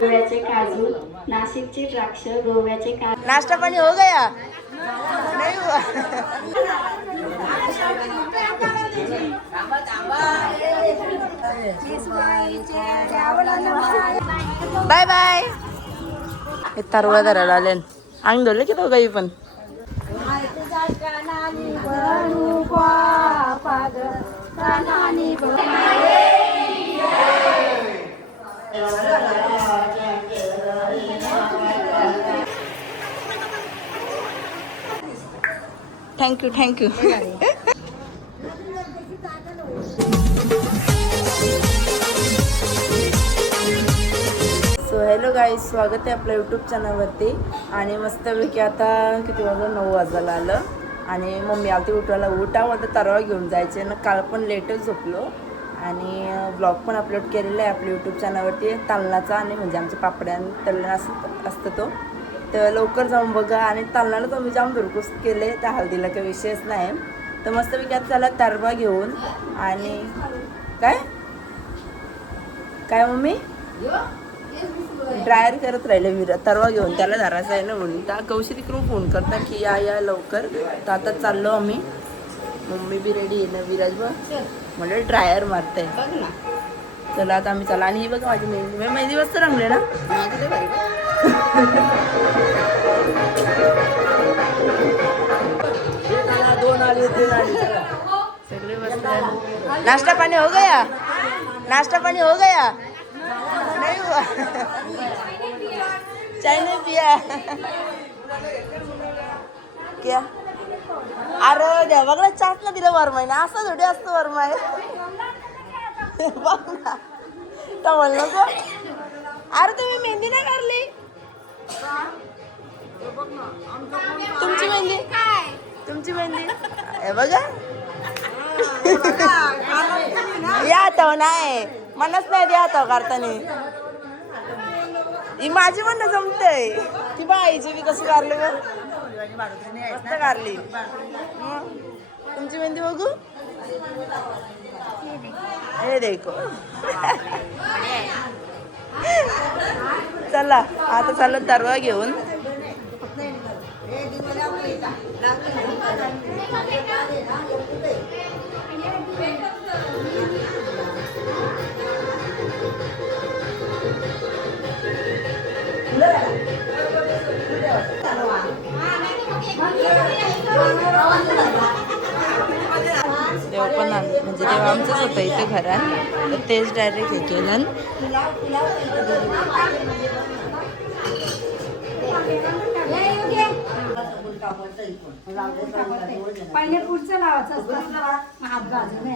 गोव्याचे काजू, नाशिकचे द्राक्ष, गोव्याचे काजू। नाश्ता पाणी हो गया? नाही हुआ। Bye bye. हे तरवळा धरायला आले अंग धरले की दोघाही पण। Thank you thank you. So hello guys, स्वागत आहे आपल्या यूट्यूब चॅनलवरती। आणि मस्तपैकी आता किती वाजलं, 9 वाजायला आलं आणि मम्मी आलती उठवायला, उठावं आता तरवा घेऊन जायचे ना। काल पण लेटच झोपलो आणि ब्लॉग पण अपलोड केलेला आहे आपल्या यूट्यूब चॅनलवरती तालनाचा, आणि म्हणजे आमच्या पापड्यां तळण असतं तो, तर लवकर जाऊन बघा। आणि तालनाला तर मी जाऊन भरपूर केले, त्या हळदीला काही विषयच नाही। तर मस्तपैकी आता त्याला तरवा घेऊन आणि काय काय मम्मी ड्रायर करत राहिले विरा तरवा घेऊन त्याला धरायचं आहे ना म्हणून। त्या कौशिक करून फोन करता की या लवकर, तर आता चाललो आम्ही। मम्मी बी रेडी आहे ना, विराज बघ म्हणजे ड्रायर मारते। चला आता आम्ही चला। आणि ही बघा माझी मेहंदी, मेहंदी मस्त रंगले ना। सगळे मस्त। नाश्ता पानी हो गया? नाश्ता पानी हो गया? नहीं हुआ। चाय नहीं पिया क्या? अरे द्या बघा चाट ना दिलं वरमाई ना, असं थोडी असतं वरमाई। बघ ना टवल नको। अरे तुम्ही मेहंदी नाही काढली? तुमची मेहंदी, तुमची मेहंदी हे बघा। या तो नाही मनच नाही द्या तो करताना। ही माझी पण जमतय की बाईची बी कशी काढली बघ, मस्त काढली। तुमची मेहंदी बघू, हे देखो। चला आता चाललं तरवा घेऊन। देव पण म्हणजे देव आमचंच होतं इथे घरात, तर तेच डायरेक्ट हे केलं। पहिले पुढचं लावायचं असतं हात बाजूने।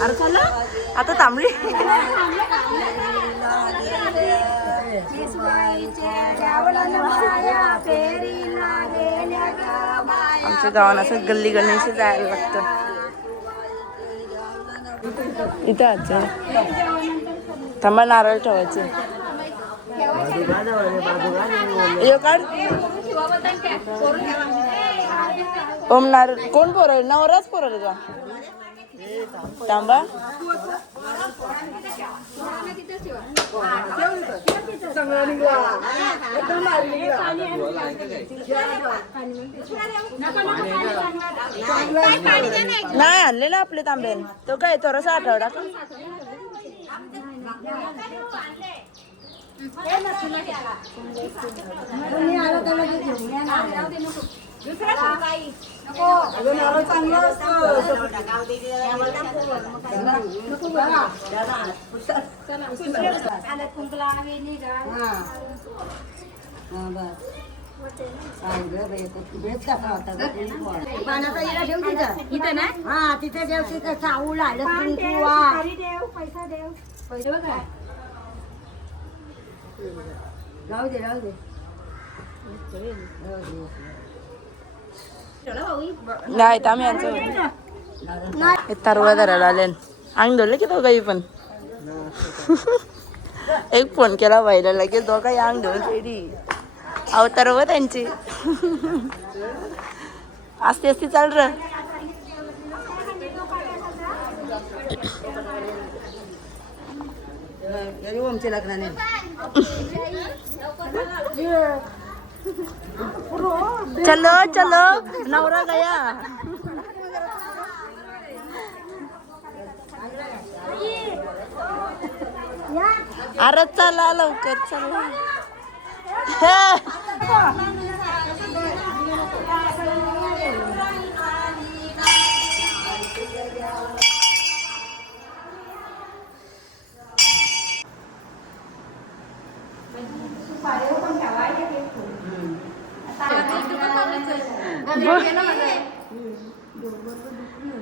अरे चला आता थांबली। आमच्या गावाला असं गल्ली गल्लीशी जायला लागतं। इथं आजचं थांबा, नारळ ठेवायचे। काढ ओम नारळ कोण पोरल? नवराच पोरल का? थांबा नाही आणले ना आपले तांबेन, तो काय थोडासा आठवडा का? पाण्याचा इरा ठेव तिथं, इथं ना? हा तिथे ठेव, तिथं चावू लागलं पैसा देव पैसे बघा। राहू दे राहू दे नाही तर आम्ही यांचं तरवा धरायला आले अंग धरले की दोघाही पण एक फोन केला व्हायला लगेच दोघाही अंग धरून रेडी अवतार व त्यांची आस्ते आस्ते चाल र ओमचे लग्नाने चलो चलो नवरा गया अरे चला लवकर चला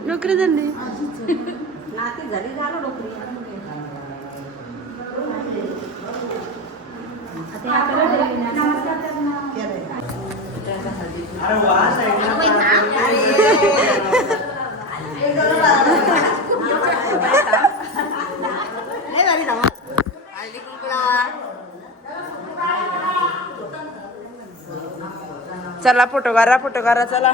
नोकरी झाली नाती झाली झालं नोकरी चला फोटो करा चला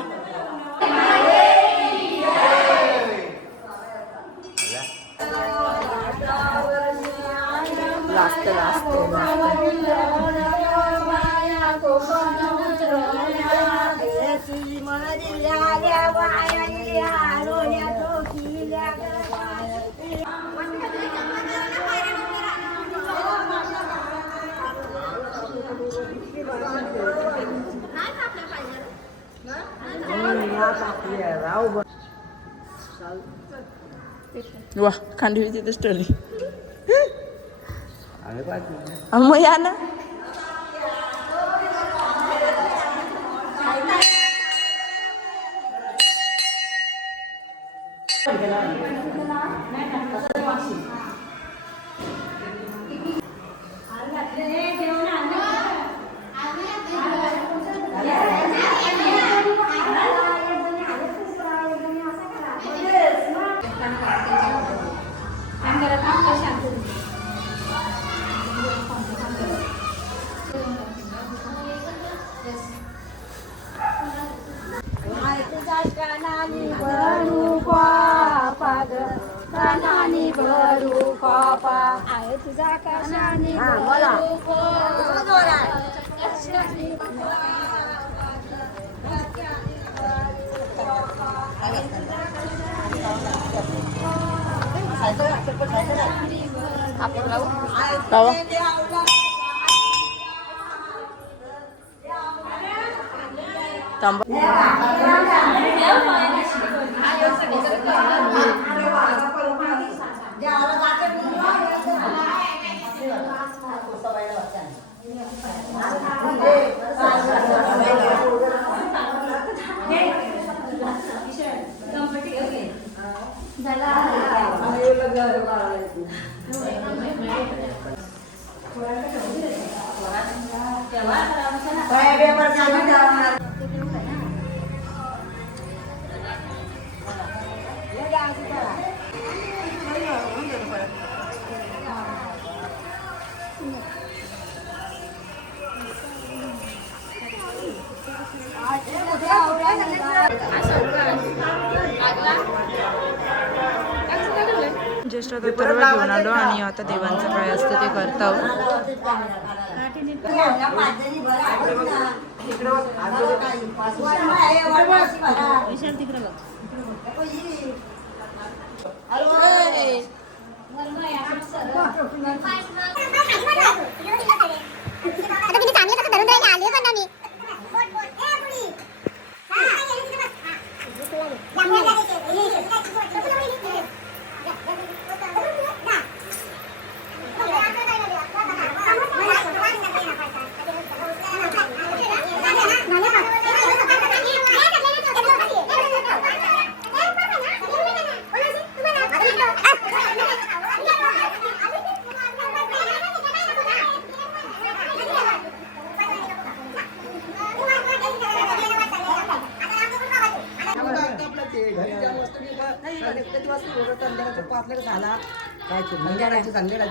लास्ट वा खांडवी तिथे स्टोरी मग या ना आहे तुझा कशाने ज्येष्ठ तरवा घेऊन आलो आणि आता देवांचं काय असतं ते करत आहोत.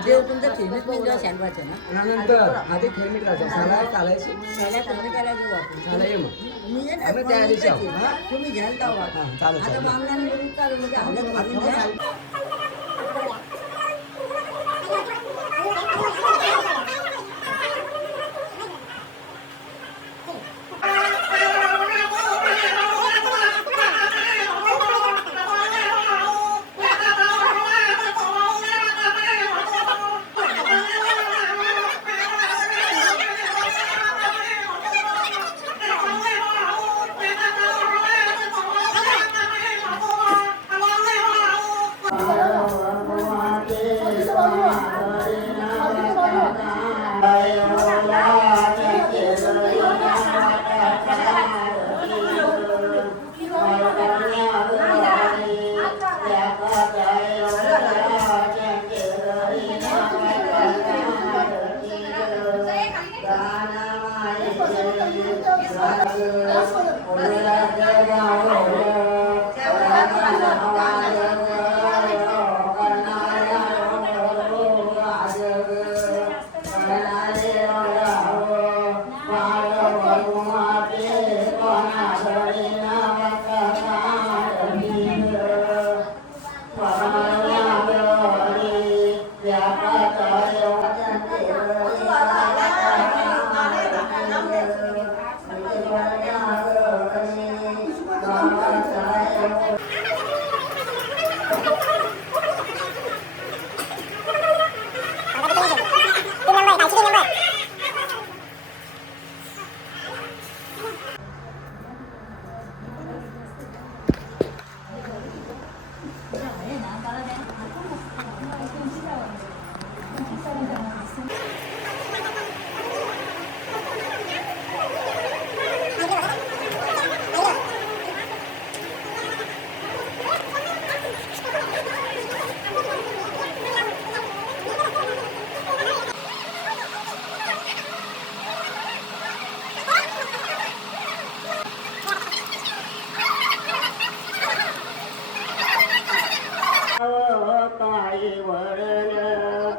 देव तुमचं फेमस मी जेव्हा शालवायचं ना नंतर आधी खेळमीट करायचं साला चालायची पहिल्या तुम्ही त्याला जेव्हा साला ये मग मी येत आम्ही त्या दिवशी आहोत. तुम्ही घ्याल तेव्हा चालेल आता चालेल मागण्याने करून चालू म्हणजे हलत घालून द्या. काही वळल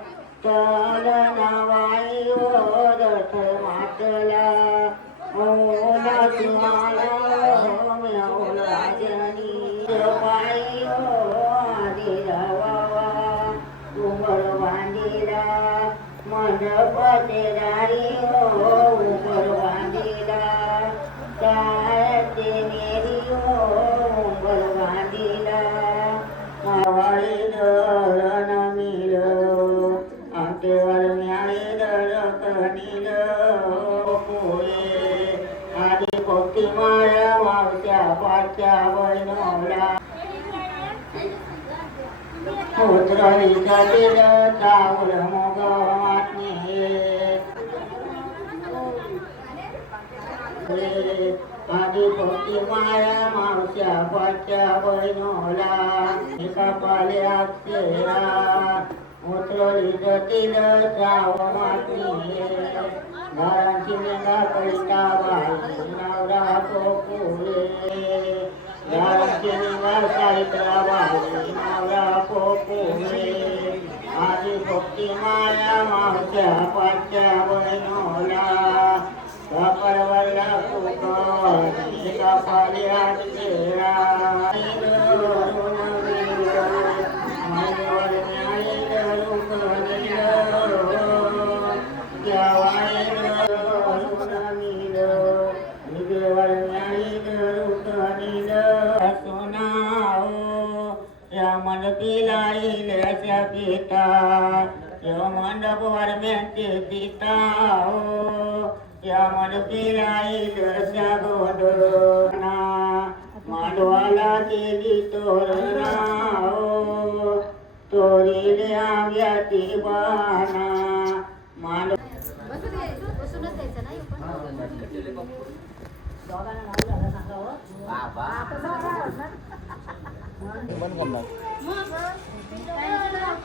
तल नवाई ओरथ मातला ओलाची माला राजनी पायी आधी रावावा उमर बांधिला मंडपाचे दारी उमर बांधिला काय मेरी उमर बांधिला मावाळी दळण मिल आमटेवर म्याळी दळक नील पोळे आधी पोती माळ मावच्या पाच्या बनवला उतरवीचा तिल चावल मोग वाटणे आधी पोती माळ मावच्या पाच्या बनवला एका पाल्यात तेरा उतरली जटील चाव माती घरांची मेघा कविता बाई नवरा पोपुळे घरांची मेघा सावित्रा बाई नवरा पोपुळे आधी पोती माळा मावच्या पाच्या बनवला परवरला कुकर एका पाल्यात तेरा पिलाईल्या पिता मंडपवर मेंते सीता या मन पिलाईल्या गोडना मांडवाला केली तोरणा तोरीले आव्याती बाणा मांड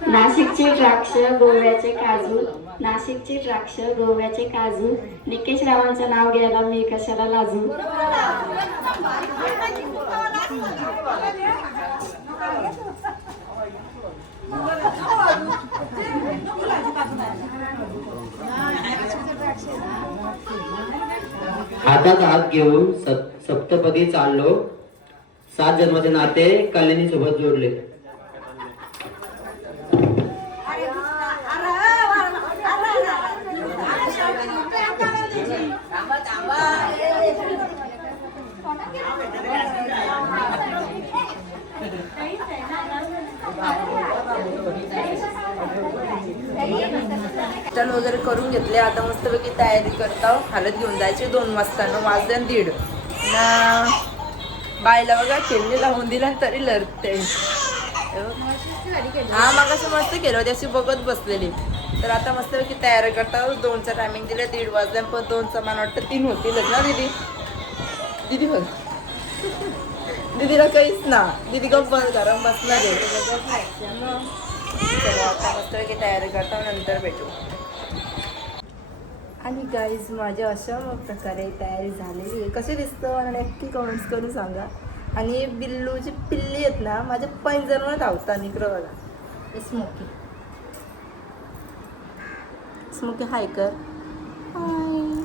नाशिकची द्राक्ष गोव्याचे काजू नाशिकची द्राक्ष गोव्याचे काजू निकेश रावांचं नाव घ्यायला मी कशाला लाजू हातात हात घेऊन सप्तपदी चाललो. 7 जन्माचे नाते कल्याणी सोबत जोडले. टन वगैरे करून घेतले. आता मस्तपैकी तयारी करता. हालत घेऊन जायचे 2 वाजता. 9 वाजले आणि 1:30 ना बायला बघा खेळणी लावून दिला तरी लढते. हा मग असं मस्त केलं त्याची बघत बसलेली. तर आता मस्तपैकी तयारी करता. 2चा टायमिंग दिले. 1:30 वाजल्या पण 2चा मला वाटतं 3 होतीलच ना दीदी. दीदी बघ दीदीला काहीच ना. दीदी गप्प गरम बसणार आहे. चला आता मस्तपैकी तयारी करता. नंतर भेटू. आणि गाईज माझ्या अशा प्रकारे तयारी झालेली आहे. कसे दिसतं मला नक्की कमेंट्स करून सांगा. आणि बिल्लूची पिल्ली आहेत ना माझ्या पैंजरवर धावतात. इकडं बघा स्मोकी. स्मोकी हाय कर. हाय.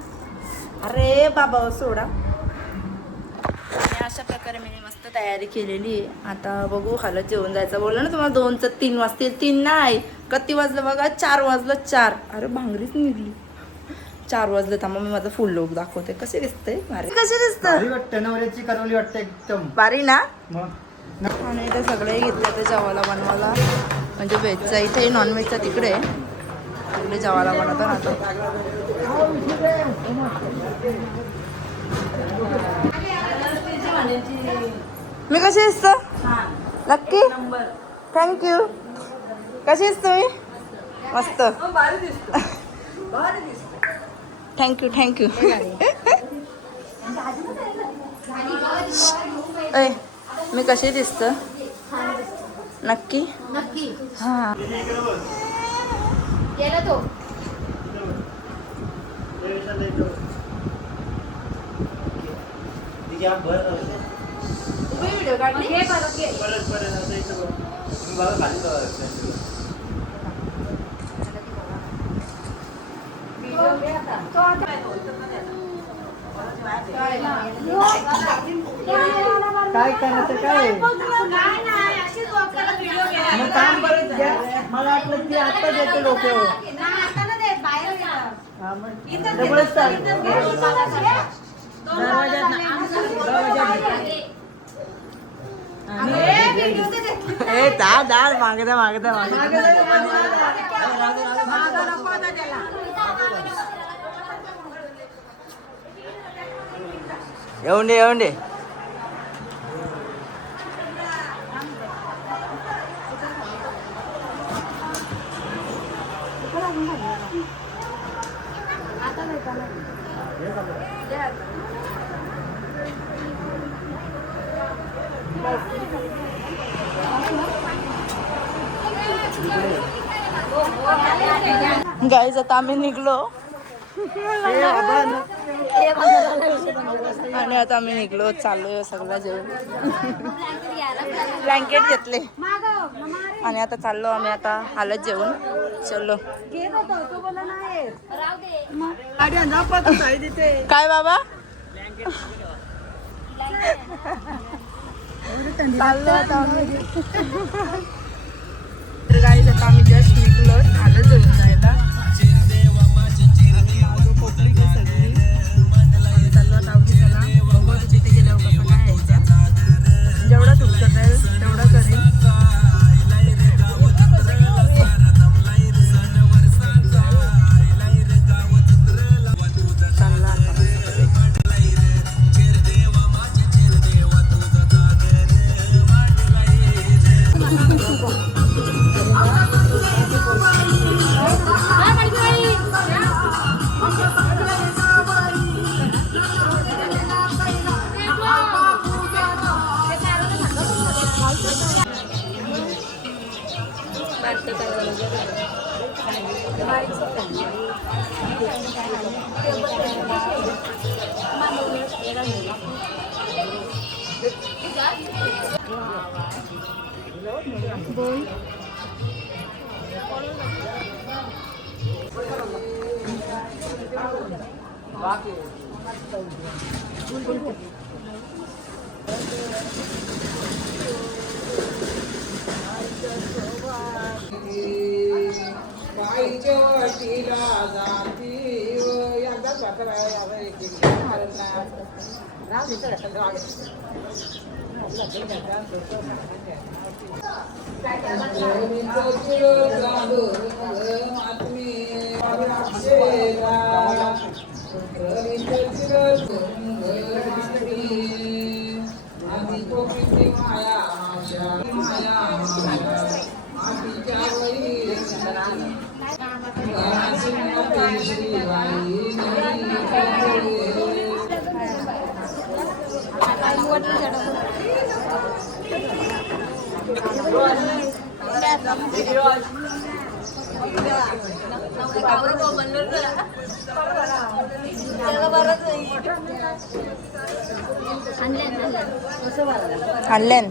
अरे बाबा सोडा. आणि अशा प्रकारे मी मस्त तयारी केलेली आहे. आता बघू हालत जेवण जायचं. बोललं ना तुम्हाला 2चं 3 वाजतील. 3 नाही किती वाजलं बघा. 4 वाजलं. 4 अरे भांगरीच निघली. 4 वाजलं. थांबा मी माझा फुल लुक दाखवते. कसे दिसतंय भारी. कसे दिसतं नवऱ्याची करवली वाटते एकदम भारी ना. मग आणि इथे सगळे घेतले ते जेवायला बनवायला. म्हणजे व्हेजचा इथे नॉनव्हेजचा तिकडे तिकडे जेवायला बनवतो ना. मी कशी दिसतो नक्की. थँक्यू. कशी दिसतो मी मस्त. Thank you thank you. ए मी कशी दिसतं नक्की. हां गेला तो. व्हिडिओ काढली. काय करायचं काय मग काम परत घ्या. मला वाटलं की आत्ताच येते लोक. मागदा मागदा येऊन दे येऊन दे. गाईज आता आम्ही निघलो. आणि आता आम्ही निघलो. चाललोय सगळं जेवण. ब्लँकेट घेतले आणि आता चाललो आम्ही. आता हालत जेवण. चलो काय बाबा चाललो आता आम्ही. तर गाईज आता आम्ही जस्ट निघलो हालत जेवण जायला. जेवढं सुटत आहे तेवढं करेल. आणल्यान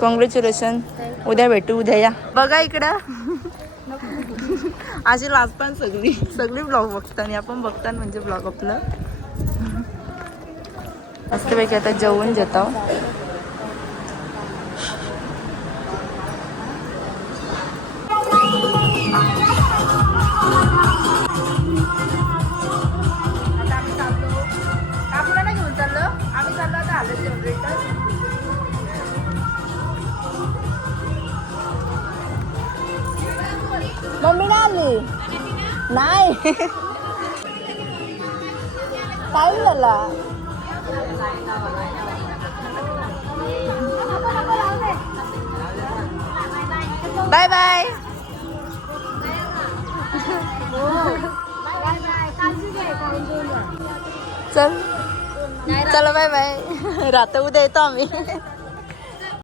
कॉंग्रॅच्युलेशन. उद्या भेटू, उद्या या. बघा इकडं अशी लाजपान सगळी सगळी ब्लॉग बघता आणि आपण बघता म्हणजे ब्लॉग आपलं मस्तपैकी आता जेवून जातो. मम्मी ना आली नाही टाईम झाला. Bye bye. चल चलो बाय बाय. रात्र उद्या येतो आम्ही.